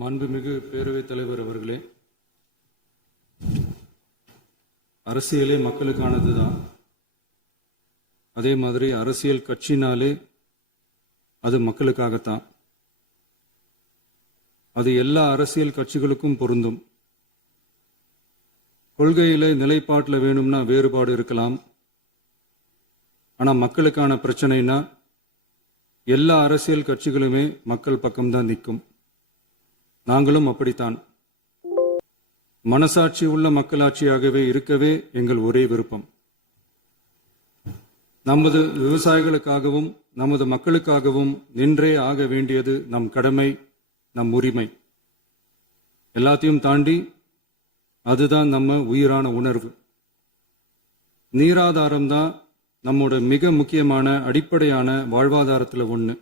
மாண்புமிகு பேரவைத் தலைவர் அவர்களே, அரசியலே மக்களுக்கானது தான். அதே மாதிரி அரசியல் கட்சினாலே அது மக்களுக்காகத்தான். அது எல்லா அரசியல் கட்சிகளுக்கும் பொருந்தும். கொள்கையில நிலைப்பாட்டில் வேணும்னா வேறுபாடு இருக்கலாம். ஆனால் மக்களுக்கான பிரச்சனைனா எல்லா அரசியல் கட்சிகளுமே மக்கள் பக்கம்தான் நிற்கும். நாங்களும் அப்படித்தான். மனசாட்சி உள்ள மக்களாட்சியாகவே இருக்கவே எங்கள் ஒரே விருப்பம். நமது விவசாயிகளுக்காகவும் நமது மக்களுக்காகவும் நின்றே ஆக வேண்டியது நம் கடமை, நம் உரிமை. எல்லாத்தையும் தாண்டி அதுதான் நம்ம உயிரான உணர்வு. நீராதாரம் தான் நம்மோட மிக முக்கியமான அடிப்படையான வாழ்வாதாரத்தில் ஒன்று.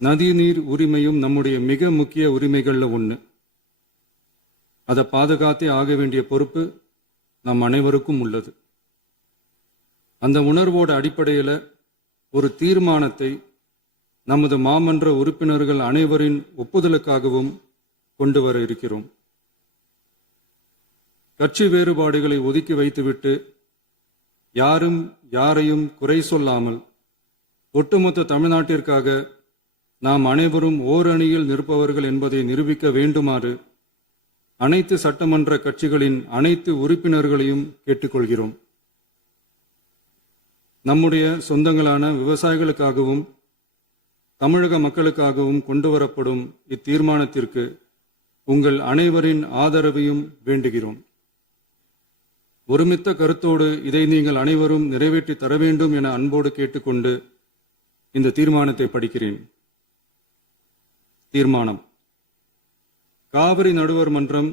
நதிநீர் உரிமையும் நம்முடைய மிக முக்கிய உரிமைகளில் ஒன்று. அதை பாதுகாத்தே ஆக வேண்டிய பொறுப்பு நம் அனைவருக்கும் உள்ளது. அந்த உணர்வோட அடிப்படையில் ஒரு தீர்மானத்தை நமது மாமன்ற உறுப்பினர்கள் அனைவரின் ஒப்புதலுக்காகவும் கொண்டு வர இருக்கிறோம். கட்சி வேறுபாடுகளை ஒதுக்கி வைத்துவிட்டு யாரும் யாரையும் குறை சொல்லாமல் ஒட்டுமொத்த தமிழ்நாட்டிற்காக நாம் அனைவரும் ஓரணியில் நிற்பவர்கள் என்பதை நிரூபிக்க வேண்டுமாறு அனைத்து சட்டமன்ற கட்சிகளின் அனைத்து உறுப்பினர்களையும் கேட்டுக்கொள்கிறோம். நம்முடைய சொந்தங்களான விவசாயிகளுக்காகவும் தமிழக மக்களுக்காகவும் கொண்டு வரப்படும் இத்தீர்மானத்திற்கு உங்கள் அனைவரின் ஆதரவையும் வேண்டுகிறோம். ஒருமித்த கருத்தோடு இதை நீங்கள் அனைவரும் நிறைவேற்றி தர வேண்டும் என அன்போடு கேட்டுக்கொண்டு இந்த தீர்மானத்தை படிக்கிறேன். தீர்மானம்: காவிரி நடுவர் மன்றம்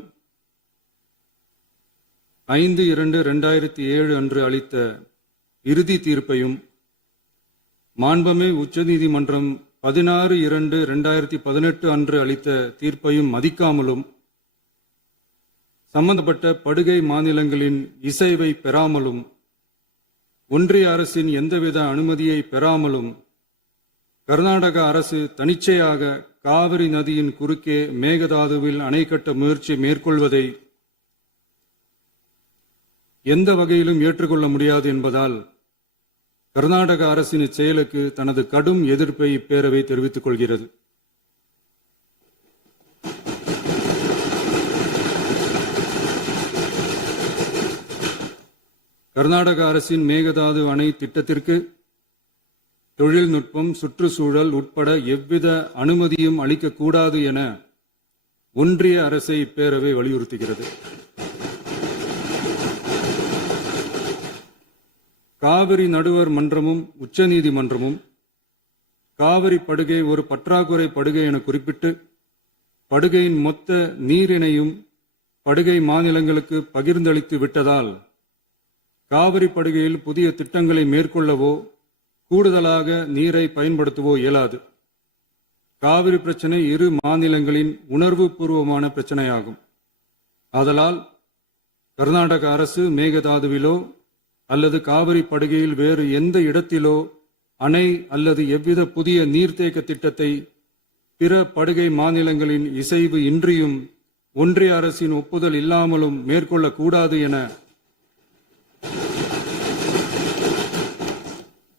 5/2/2007 அன்று அளித்த இறுதி தீர்ப்பையும் மாண்புமிகு உச்சநீதிமன்றம் 16/2/2018 அன்று அளித்த தீர்ப்பையும் மதிக்காமலும் சம்பந்தப்பட்ட படுகை மாநிலங்களின் இசைவை பெறாமலும் ஒன்றிய அரசின் எந்தவித அனுமதியை பெறாமலும் கர்நாடக அரசு தனிச்சையாக காவிரி நதியின் குறுக்கே மேகதாதுவில் அணை கட்ட முயற்சி மேற்கொள்வதை எந்த வகையிலும் ஏற்றுக்கொள்ள முடியாது என்பதால் கர்நாடக அரசின் செயலுக்கு தனது கடும் எதிர்ப்பை இப்பேரவை தெரிவித்துக் கொள்கிறது. கர்நாடக அரசின் மேகதாது அணை திட்டத்திற்கு தொழில்நுட்பம், சுற்றுச்சூழல் உட்பட எவ்வித அனுமதியும் அளிக்கக்கூடாது என ஒன்றிய அரசை இப்பேரவை வலியுறுத்துகிறது. காவிரி நடுவர் மன்றமும் உச்சநீதிமன்றமும் காவிரி படுகை ஒரு பற்றாக்குறை படுகை என குறிப்பிட்டு படுகையின் மொத்த நீரினையும் படுகை மாநிலங்களுக்கு பகிர்ந்தளித்து விட்டதால் காவிரி படுகையில் புதிய திட்டங்களை மேற்கொள்ளவோ கூடுதலாக நீரை பயன்படுத்தவோ இயலாது. காவிரி பிரச்சனை இரு மாநிலங்களின் உணர்வு பூர்வமான பிரச்சனையாகும். ஆதலால் கர்நாடக அரசு மேகதாதுவிலோ அல்லது காவிரி படுகையில் வேறு எந்த இடத்திலோ அணை அல்லது எவ்வித புதிய நீர்த்தேக்க திட்டத்தை பிற படுகை மாநிலங்களின் இசைவு இன்றியும் ஒன்றிய அரசின் ஒப்புதல் இல்லாமலும் மேற்கொள்ளக்கூடாது என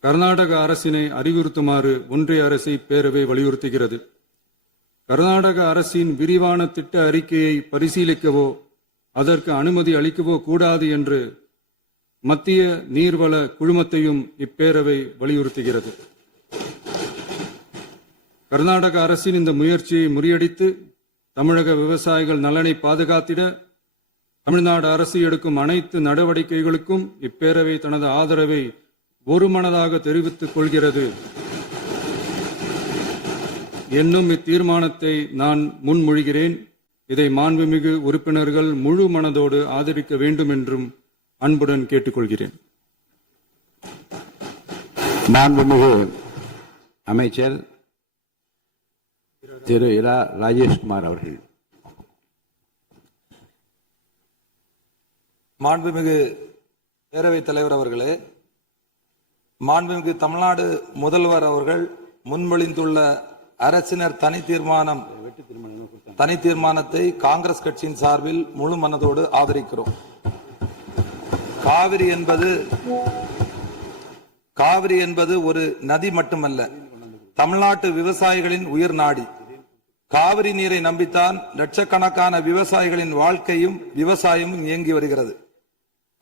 கர்நாடக அரசினை அறிவுறுத்துமாறு ஒன்றிய அரசை பேரவை வலியுறுத்துகிறது. கர்நாடக அரசின் விரிவான திட்ட அறிக்கையை பரிசீலிக்கவோ அதற்கு அனுமதி அளிக்கவோ கூடாது என்று மத்திய நீர்வள குழுமத்தையும் இப்பேரவை வலியுறுத்துகிறது. கர்நாடக அரசின் இந்த முயற்சியை முறியடித்து தமிழக விவசாயிகள் நலனை பாதுகாத்திட தமிழ்நாடு அரசு எடுக்கும் அனைத்து நடவடிக்கைகளுக்கும் இப்பேரவை தனது ஆதரவை ஒருமனதாக தெரிவித்துக் கொள்கிறது என்னும் இத்தீர்மானத்தை நான் முன்மொழிகிறேன். இதை மாண்புமிகு உறுப்பினர்கள் முழு மனதோடு ஆதரிக்க வேண்டும் என்றும் அன்புடன் கேட்டுக்கொள்கிறேன். மாண்புமிகு அமைச்சர் திரு இரா ராஜேஷ்குமார் அவர்கள். மாண்புமிகு பேரவைத் தலைவர் அவர்களே, மாண்புமிகு தமிழ்நாடு முதல்வர் அவர்கள் முன்மொழிந்துள்ள அரசினர் தனி தீர்மானம் தனி தீர்மானத்தை காங்கிரஸ் கட்சியின் சார்பில் முழு மனதோடு ஆதரிக்கிறோம். காவிரி என்பது ஒரு நதி மட்டுமல்ல, தமிழ்நாட்டு விவசாயிகளின் உயிர் நாடி. காவிரி நீரை நம்பித்தான் லட்சக்கணக்கான விவசாயிகளின் வாழ்க்கையும் விவசாயமும் இயங்கி வருகிறது.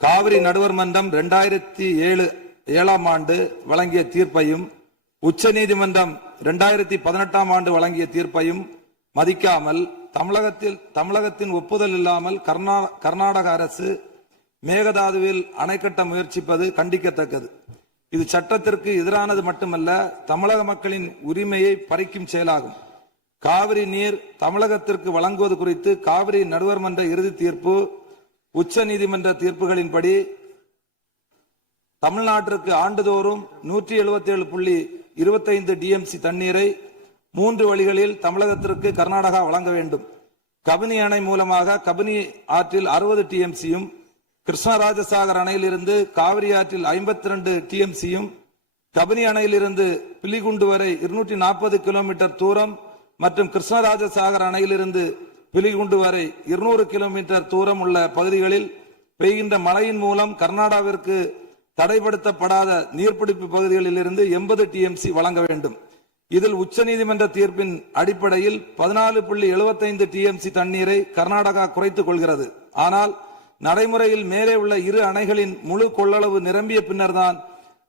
காவிரி நடுவர் மன்றம் 2007 ஆண்டு வழங்கிய தீர்ப்பையும் உச்சநீதிமன்றம் 2018 ஆண்டு வழங்கிய தீர்ப்பையும் மதிக்காமல் தமிழகத்தின் ஒப்புதல் இல்லாமல் கர்நாடக அரசு மேகதாதுவில் அணை கட்ட முயற்சிப்பது கண்டிக்கத்தக்கது. இது சட்டத்திற்கு எதிரானது மட்டுமல்ல, தமிழக மக்களின் உரிமையை பறிக்கும் செயலாகும். காவிரி நீர் தமிழகத்திற்கு வழங்குவது குறித்து காவிரி நடுவர் மன்ற இறுதி தீர்ப்பு, உச்ச நீதிமன்ற தீர்ப்புகளின்படி தமிழ்நாட்டிற்கு ஆண்டுதோறும் 177.25 டிஎம்சி தண்ணீரை 3 வழிகளில் தமிழகத்திற்கு கர்நாடகா வழங்க வேண்டும். கபினி அணை மூலமாக கபினி ஆற்றில் 60 டிஎம்சியும், கிருஷ்ணராஜசாகர் அணையிலிருந்து காவிரி ஆற்றில் 52 டிஎம்சியும், கபினி அணையிலிருந்து பிலிகுண்டு வரை 240 கிலோமீட்டர் தூரம் மற்றும் கிருஷ்ணராஜசாகர் அணையிலிருந்து பிலிகுண்டு வரை 200 கிலோமீட்டர் தூரம் உள்ள பகுதிகளில் பெய்கின்ற மழையின் மூலம் கர்நாடகாவிற்கு தடைப்படுத்தப்படாத நீர்பிடிப்பு பகுதிகளில் இருந்து 80 டிஎம்சி வழங்க வேண்டும். இதில் உச்சநீதிமன்ற தீர்ப்பின் அடிப்படையில் 14.75 டிஎம்சி தண்ணீரை கர்நாடகா குறைத்துக் கொள்கிறது. ஆனால் நடைமுறையில் மேலே உள்ள இரு அணைகளின் முழு கொள்ளளவு நிரம்பிய பின்னர்தான்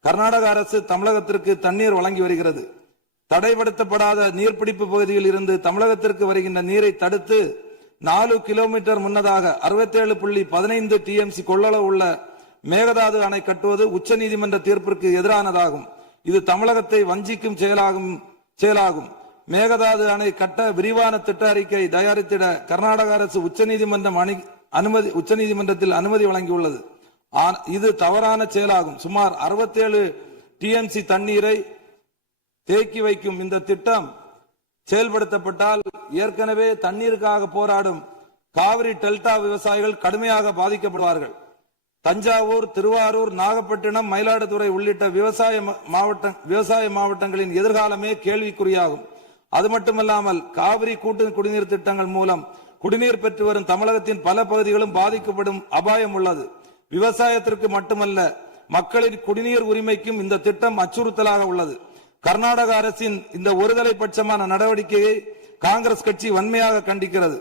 கர்நாடக அரசு தமிழகத்திற்கு தண்ணீர் வழங்கி வருகிறது. தடைப்படுத்தப்படாத நீர்பிடிப்பு பகுதியில் இருந்து தமிழகத்திற்கு வருகின்ற நீரை தடுத்து 4 கிலோமீட்டர் முன்னதாக 67.15 டிஎம்சி கொள்ளளவு உள்ள மேகதாது அணை கட்டுவது உச்சநீதிமன்ற தீர்ப்பிற்கு எதிரானதாகும். இது தமிழகத்தை வஞ்சிக்கும் செயலாகும். மேகதாது அணை கட்ட விரிவான திட்ட அறிக்கை தயாரித்திட கர்நாடக அரசு உச்சநீதிமன்றத்தில் அனுமதி வழங்கியுள்ளது. இது தவறான செயலாகும். சுமார் 67 டிஎம்சி தண்ணீரை தேக்கி வைக்கும் இந்த திட்டம் செயல்படுத்தப்பட்டால் ஏற்கனவே தண்ணீருக்காக போராடும் காவிரி டெல்டா விவசாயிகள் கடுமையாக பாதிக்கப்படுவார்கள். தஞ்சாவூர், திருவாரூர், நாகப்பட்டினம், மயிலாடுதுறை உள்ளிட்ட விவசாய மாவட்டங்களின் எதிர்காலமே கேள்விக்குறியாகும். அது மட்டுமல்லாமல் காவிரி கூட்டு குடிநீர் திட்டங்கள் மூலம் குடிநீர் பெற்று வரும் தமிழகத்தின் பல பகுதிகளும் பாதிக்கப்படும் அபாயம் உள்ளது. விவசாயத்திற்கு மட்டுமல்ல, மக்களின் குடிநீர் உரிமைக்கும் இந்த திட்டம் அச்சுறுத்தலாக உள்ளது. கர்நாடக அரசின் இந்த ஒருதலை பட்சமான நடவடிக்கையை காங்கிரஸ் கட்சி வன்மையாக கண்டிக்கிறது.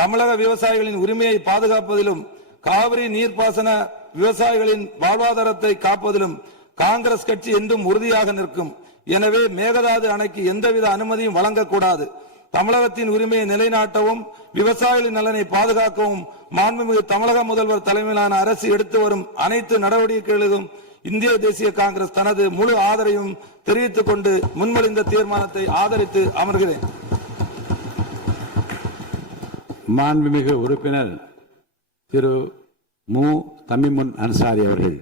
தமிழக விவசாயிகளின் உரிமையை பாதுகாப்பதிலும் காவிரி நீர்ப்பாசன விவசாயிகளின் வாழ்வாதாரத்தை காப்பதிலும் காங்கிரஸ் கட்சி என்றும் உறுதியாக நிற்கும். எனவே மேகதாது அணைக்கு எந்தவித அனுமதியும் வழங்கக்கூடாது. தமிழகத்தின் உரிமையை நிலைநாட்டவும் விவசாயிகளின் நலனை பாதுகாக்கவும் மாண்புமிகு தமிழக முதல்வர் தலைமையிலான அரசு எடுத்து வரும் அனைத்து நடவடிக்கைகளுக்கும் இந்திய தேசிய காங்கிரஸ் தனது முழு ஆதரவையும் தெரிவித்துக் கொண்டு முன்மொழிந்த தீர்மானத்தை ஆதரித்து அமர்கிறேன். மாண்புமிகு உறுப்பினர் திரு மு. தமிமுன் அன்சாரி அவர்கள்.